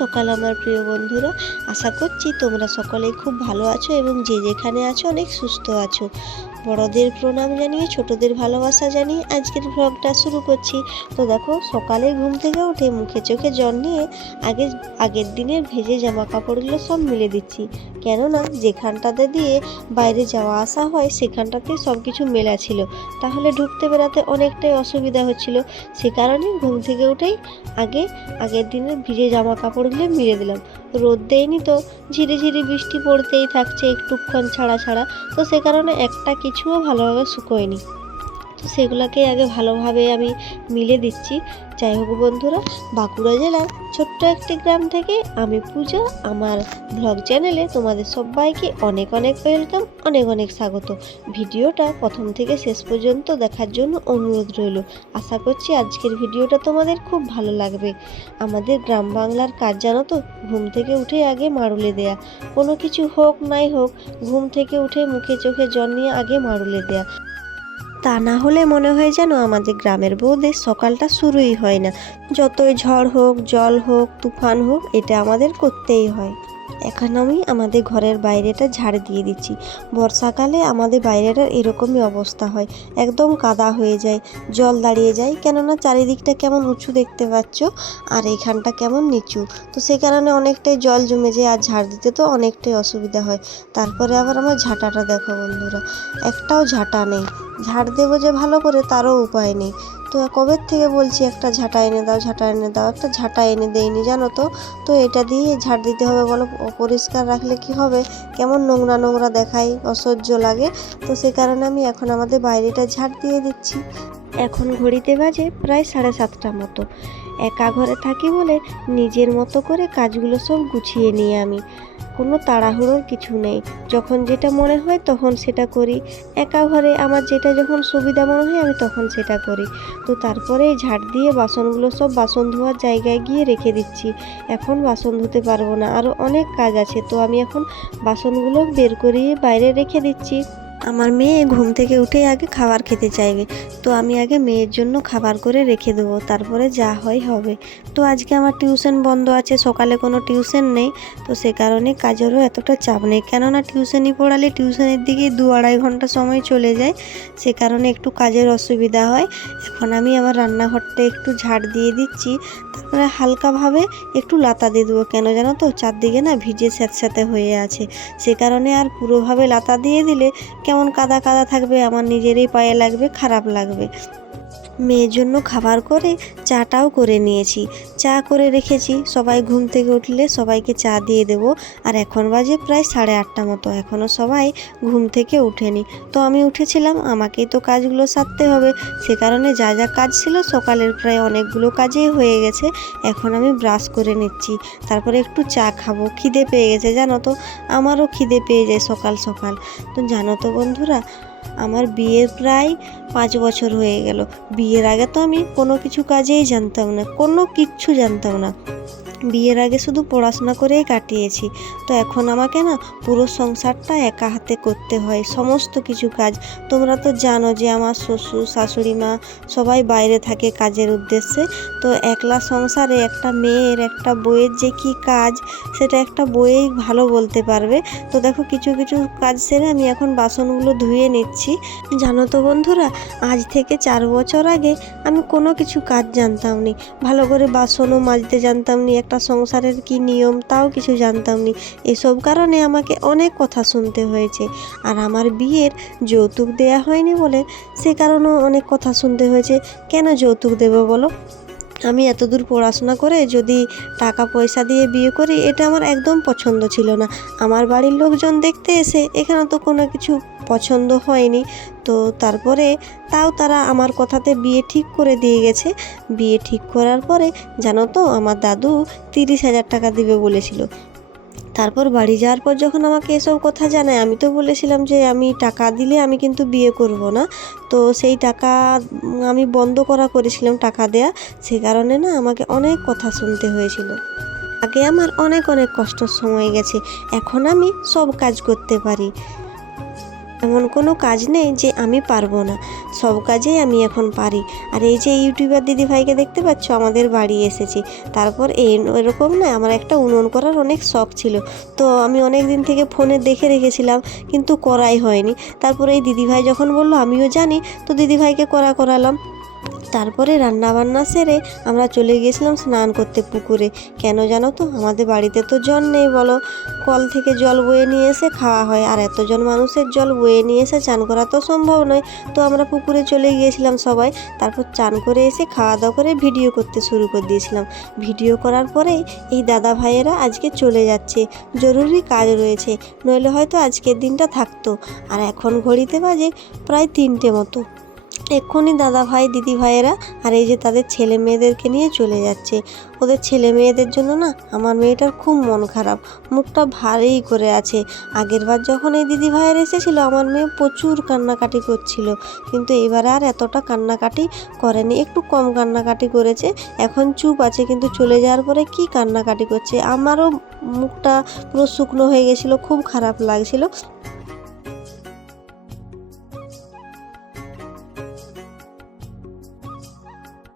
সকাল, আমার প্রিয় বন্ধুরা। আশা করছি তোমরা সকলেই খুব ভালো আছো এবং যে যেখানে আছো অনেক সুস্থ আছো। বড়দের প্রণাম জানিয়ে, ছোটদের ভালোবাসা জানিয়ে আজকের ভ্লগটা শুরু করছি। তো দেখো, সকালে ঘুম থেকে উঠে মুখে চোখে জল নিয়ে আগে, আগের দিনের ভেজে জামা কাপড়গুলো সব মিলে দিচ্ছি। কেননা, যেখানটাতে দিয়ে বাইরে যাওয়া আসা হয়, সেখানটাতে সব কিছু মেলা ছিল। তাহলে ঢুকতে বেরাতে অনেকটাই অসুবিধা হচ্ছিল। সে কারণে ঘুম থেকে উঠেই আগে, আগের দিনের ভিজে জামা কাপড়গুলো মিলে দিলাম। রোদ দেয়নি তো ঝিরি ঝিরি বৃষ্টি পড়তেই থাকছে একটুক্ষণ ছাড়া ছাড়া। তো সে কারণে একটা কিছুও ভালোভাবে শুকোয়নি। তো সেগুলোকে আগে ভালোভাবে আমি মিলে দিচ্ছি। যাই হোক বন্ধুরা, বাঁকুড়া জেলার ছোট্ট একটি গ্রাম থেকে আমি পূজা, আমার ব্লগ চ্যানেলে তোমাদের সবাইকে অনেক অনেক ওয়েলকাম অনেক অনেক স্বাগত। ভিডিওটা প্রথম থেকে শেষ পর্যন্ত দেখার জন্য অনুরোধ রইল। আশা করছি আজকের ভিডিওটা তোমাদের খুব ভালো লাগবে। আমাদের গ্রাম বাংলার কাজ জানো তো, ঘুম থেকে উঠে আগে মারুলে দেয়া। কোনো কিছু হোক নাই হোক, ঘুম থেকে উঠে মুখে চোখে জল নিয়ে আগে মারুলে দেয়া। তা না হলে মনে হয় যেন আমাদের গ্রামের বউদের সকালটা শুরুই হয় না। যতই ঝড় হোক, জল হোক, তুফান হোক, এটা আমাদের করতেই হয়। এখন আমি আমাদের ঘরের বাইরেটা ঝাড় দিয়ে দিচ্ছি। বর্ষাকালে আমাদের বাইরেটার এরকমই অবস্থা হয়। একদম কাদা হয়ে যায়, জল দাঁড়িয়ে যায়। কেননা চারিদিকটা কেমন উঁচু দেখতে পাচ্ছ, আর এইখানটা কেমন নিচু। তো সেই কারণে অনেকটাই জল জমে যায়, আর ঝাড় দিতে তো অনেকটাই অসুবিধা হয়। তারপরে আবার আমার ঝাঁটাটা দেখো বন্ধুরা। একটাও ঝাঁটা নেই। ঝাড় দেবো যে ভালো করে তারও উপায় নেই। তো কবে থেকে বলছি একটা ঝাঁটা এনে দাও, ঝাঁটা এনে দাও? একটা ঝাঁটা এনে দেয়নি জানো তো? তো এটা দিয়ে ঝাড় দিতে হবে বলো। পরিষ্কার রাখলে কি হবে? কেমন নোংরা নোংরা দেখায়, অসহ্য লাগে। তো সে কারণে আমি এখন আমাদের বাইরেটা ঝাড় দিয়ে দিচ্ছি। এখন ঘড়িতে বাজে প্রায় সাড়ে সাতটা মতো। একা ঘরে থাকি বলে নিজের মতো করে কাজগুলো সব গুছিয়ে নিই আমি। কোনো তাড়াহুড়োর কিছু নেই। যখন যেটা মনে হয় তখন সেটা করি। একা ঘরে আমার যেটা যখন সুবিধা মনে হয় আমি তখন সেটা করি। তো তারপরে ঝাড় দিয়ে বাসনগুলো সব বাসন ধোয়ার জায়গায় গিয়ে রেখে দিচ্ছি। এখন বাসন ধুতে পারব না। আরও অনেক কাজ আছে। তো আমি এখন বাসনগুলো বের করিয়ে বাইরে রেখে দিচ্ছি। আমার মেয়ে ঘুম থেকে উঠে আগে খাবার খেতে চাইবে। তো আমি আগে মেয়ের জন্য খাবার করে রেখে দেবো, তারপরে যা হয় হবে। তো আজকে আমার টিউশন বন্ধ আছে, সকালে কোনো টিউশন নেই। তো সে কারণে কাজেরও এতটা চাপ নেই। কেননা টিউশনি পড়ালে টিউশনের দিকে দু আড়াই ঘণ্টা সময় চলে যায়। সে কারণে একটু কাজের অসুবিধা হয়। এখন আমি আমার রান্নাঘরটা একটু ঝাড় দিয়ে দিচ্ছি। তারপরে হালকাভাবে একটু লাতা দিয়ে দেবো। কেন জানো তো? চারদিকে না ভিজে স্যাঁতস্যাঁতে হয়ে আছে। সে কারণে আর পুরোভাবে লাতা দিয়ে দিলে কেমন কাদা কাদা থাকবে আমার নিজেরই পায়ে লাগবে খারাপ লাগবে। মেয়ের জন্য খাবার করে, চাটাও করে নিয়েছি। চা করে রেখেছি। সবাই ঘুম থেকে উঠলে সবাইকে চা দিয়ে দেব। আর এখন বাজে প্রায় সাড়ে আটটা মতো। এখনও সবাই ঘুম থেকে উঠেনি তো আমি উঠেছিলাম। আমাকেই তো কাজগুলো সারতে হবে। সে কারণে যা যা কাজ ছিল সকালের প্রায় অনেকগুলো কাজেই হয়ে গেছে। এখন আমি ব্রাশ করে নিচ্ছি। তারপরে একটু চা খাব। খিদে পেয়ে গেছে, জানো তো। আমারও খিদে পেয়ে যায় সকাল সকাল। তো জানো তো বন্ধুরা আমার বিয়ের প্রায় পাঁচ বছর হয়ে গেল। বিয়ের আগে তো আমি কোনো কিছু কাজেই জানতাম না, কোনো কিচ্ছু জানতাম না। বিয়ের আগে শুধু পড়াশোনা করেই কাটিয়েছি। তো এখন আমাকে না পুরো সংসারটা একা হাতে করতে হয়, সমস্ত কিছু কাজ। তোমরা তো জানো যে আমার শ্বশুর, শাশুড়ি মা সবাই বাইরে থাকে কাজের উদ্দেশ্যে। তো একলা সংসারে একটা মেয়ের, একটা বইয়ের যে কি কাজ, সেটা একটা বইয়েই ভালো বলতে পারবে। তো দেখো কিছু কিছু কাজ সেরে আমি এখন বাসনগুলো ধুয়ে নিচ্ছি। জানো তো বন্ধুরা, আজ থেকে চার বছর আগে আমি কোনো কিছু কাজ জানতাম নি ভালো করে বাসনও মাজতে জানতাম নি একটা সংসারের কি নিয়ম তাও কিছু জানতাম নি এসব কারণে আমাকে অনেক কথা শুনতে হয়েছে। আর আমার বিয়ের যৌতুক দেয়া হয়নি বলে সে কারণেও অনেক কথা শুনতে হয়েছে। কেন যৌতুক দেবো বলো? আমি এতদূর পড়াশোনা করে যদি টাকা পয়সা দিয়ে বিয়ে করি, এটা আমার একদম পছন্দ ছিল না। আমার বাড়ির লোকজন দেখতে এসে এখানে তো কোনো কিছু পছন্দ হয়নি। তো তারপরে তাও তারা আমার কথাতে বিয়ে ঠিক করে দিয়ে গেছে। বিয়ে ঠিক করার পরে, জানো তো, আমার দাদু তিরিশ হাজার টাকা দিবে বলেছিল। তারপর বাড়ি যাওয়ার পর যখন আমাকে এসব কথা জানায়, আমি তো বলেছিলাম যে আমি টাকা দিলে আমি কিন্তু বিয়ে করব না। তো সেই টাকা আমি বন্ধ করা করেছিলাম টাকা দেয়া। সে কারণে না আমাকে অনেক কথা শুনতে হয়েছিল। আগে আমার অনেক অনেক কষ্টর সময় গেছে। এখন আমি সব কাজ করতে পারি। এমন কোনো কাজ নেই যে আমি পারব না। সব কাজেই আমি এখন পারি। আর এই যে ইউটিউবার দিদিভাইকে দেখতে পাচ্ছ, আমাদের বাড়ি এসেছে। তারপর এই ওইরকম না, আমার একটা উনুন করার অনেক শখ ছিল। তো আমি অনেক দিন থেকে ফোনে দেখে রেখেছিলাম, কিন্তু করাই হয়নি। তারপর এই দিদিভাই যখন বলল, আমিও জানি। তো দিদিভাইকে করা করালাম। তারপরে রান্নাবান্না সেরে আমরা চলে গিয়েছিলাম স্নান করতে পুকুরে। কেন জানো তো? আমাদের বাড়িতে তো জল নেই বলো। কল থেকে জল বয়ে নিয়ে এসে খাওয়া হয়। আর এতজন মানুষের জল বয়ে নিয়ে এসে চান করা তো সম্ভব নয়। তো আমরা পুকুরে চলে গিয়েছিলাম সবাই। তারপর চান করে এসে খাওয়া দাওয়া করে ভিডিও করতে শুরু করে দিয়েছিলাম। ভিডিও করার পরেই এই দাদা ভাইয়েরা আজকে চলে যাচ্ছে। জরুরি কাজ রয়েছে। নইলে হয়তো আজকের দিনটা থাকতো। আর এখন ঘড়িতে বাজে প্রায় তিনটে মতো। এক্ষুনি দাদা ভাই, দিদি ভাইয়েরা আর এই যে তাদের ছেলে মেয়েদেরকে নিয়ে চলে যাচ্ছে। ওদের ছেলে মেয়েদের জন্য না আমার মেয়েটার খুব মন খারাপ, মুখটা ভারী করে আছে। আগের বার যখন এই দিদি ভাইয়ের এসেছিল আমার মেয়ে প্রচুর কান্নাকাটি করছিল। কিন্তু এবারে আর এতটা কান্নাকাটি করেনি, একটু কম কান্নাকাটি করেছে। এখন চুপ আছে কিন্তু চলে যাওয়ার পরে কি কান্নাকাটি করছে? আমারও মুখটা পুরো শুকনো হয়ে গেছিল, খুব খারাপ লাগছিল।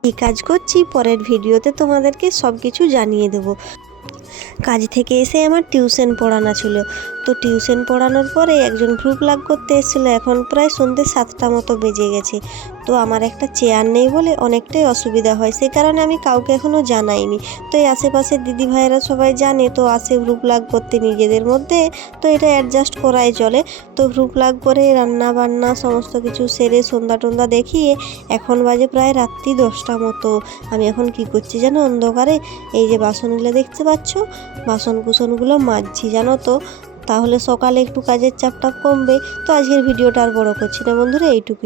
কী কাজ করছি, পরের ভিডিওতে তোমাদেরকে সব কিছু জানিয়ে দেবো। কাজ থেকে এসে আমার টিউশন পড়ানো ছিল। তো টিউশন পড়ানোর পরে একজন গ্রুপ লাগ করতে এসেছিল। এখন প্রায় সন্ধ্যে সাতটা মতো বেজে গেছে। তো আমার একটা চেয়ার নেই বলে অনেকটাই অসুবিধা হয়। সে কারণে আমি কাউকে এখনও জানাইনি। তো এই আশেপাশের দিদি ভাইয়েরা সবাই জানে, তো আসে গ্রুপ লাগ করতে নিজেদের মধ্যে। তো এটা অ্যাডজাস্ট করাই চলে। তো গ্রুপ লাগ করে রান্না বান্না সমস্ত কিছু সেরে সন্ধ্যা টন্ধা দেখিয়ে এখন বাজে প্রায় রাত্রি দশটা মতো। আমি এখন কি করছি জানো অন্ধকারে? এই যে বাসনগুলো দেখতে পাচ্ছ? বাসন কুসনগুলো মাজছি, জানো তো? তাহলে সকালে একটু কাজের চাপটা কমবে। তো আজকের ভিডিওটা আর বড় করছি না বন্ধুরা, এইটুকুই।